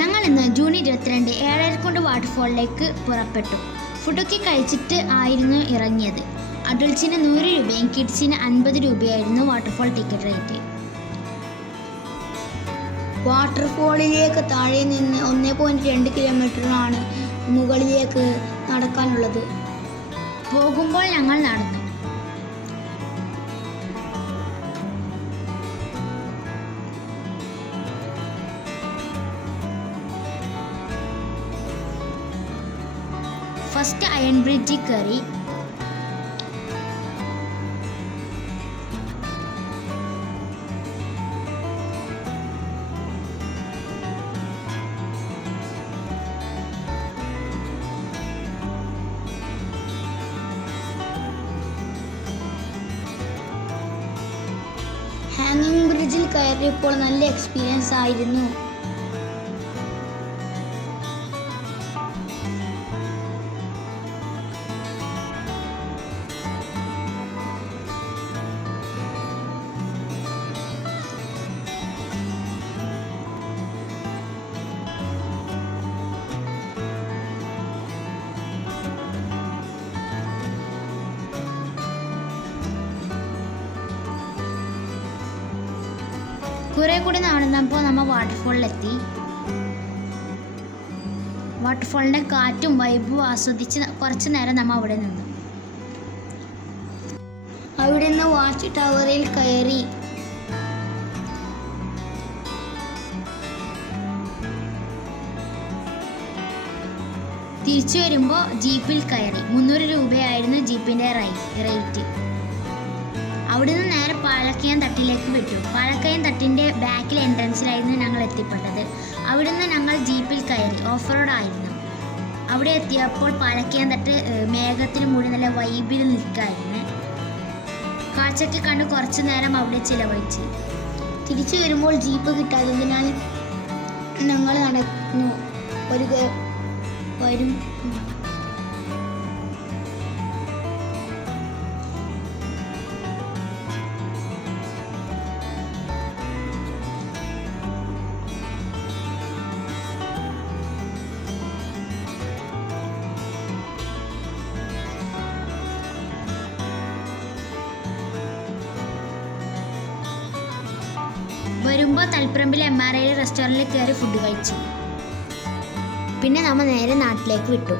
ഞങ്ങൾ ഇന്ന് ജൂൺ 22 ഏഴരക്കൊണ്ട് വാട്ടർഫോളിലേക്ക് പുറപ്പെട്ടു. ഫുഡൊക്കെ കഴിച്ചിട്ട് ആയിരുന്നു ഇറങ്ങിയത്. അഡൾട്ട്സിന് 100 രൂപയും കിഡ്സിന് 50 രൂപയായിരുന്നു വാട്ടർഫോൾ ടിക്കറ്റ് റേറ്റ്. വാട്ടർഫോളിലേക്ക് താഴെ നിന്ന് 1.2 കിലോമീറ്ററാണ് മുകളിലേക്ക് നടക്കാനുള്ളത്. പോകുമ്പോൾ ഞങ്ങൾ നടന്നു. ഫസ്റ്റ് അയൺ ബ്രിഡ്ജിൽ കയറി. ഹാങ്ങിങ് ബ്രിഡ്ജിൽ കയറിയപ്പോൾ നല്ല എക്സ്പീരിയൻസ് ആയിരുന്നു. കുറെ കൂടി നടന്നപ്പോൾ നമ്മൾ വാട്ടർഫോളിലെത്തി. വാട്ടർഫോളിൻ്റെ കാറ്റും വൈബും ആസ്വദിച്ച് കുറച്ച് നേരം നമ്മൾ അവിടെ നിന്നു. അവിടെ നിന്ന് വാച്ച് ടവറിൽ കയറി. തിരിച്ചു വരുമ്പോൾ ജീപ്പിൽ കയറി. 300 രൂപയായിരുന്നു ജീപ്പിൻ്റെ റേറ്റ്. അവിടുന്ന് നേരെ പാലക്കയം തട്ടിലേക്ക് വിട്ടു. പാലക്കയം തട്ടിൻ്റെ ബാക്കിൽ എൻട്രൻസിലായിരുന്നു ഞങ്ങൾ എത്തിപ്പെട്ടത്. അവിടുന്ന് ഞങ്ങൾ ജീപ്പിൽ കയറി. ഓഫ് റോഡ് ആയിരുന്നു. അവിടെ എത്തിയപ്പോൾ പാലക്കയം തട്ട് മേഘത്തിന് മൂടി നല്ല വൈബിൽ നിൽക്കായിരുന്നു. കാഴ്ചയ്ക്ക് കണ്ട് കുറച്ചു നേരം അവിടെ ചിലവഴിച്ച് തിരിച്ചു വരുമ്പോൾ ജീപ്പ് കിട്ടാത്തതിനാൽ ഞങ്ങൾ നടന്നു. വരുമ്പോൾ തളിപ്പറമ്പിൽ MRI റെസ്റ്റോറൻറ്റിൽ കയറി ഫുഡ് കഴിച്ചു. പിന്നെ നമ്മൾ നേരെ നാട്ടിലേക്ക് വിട്ടു.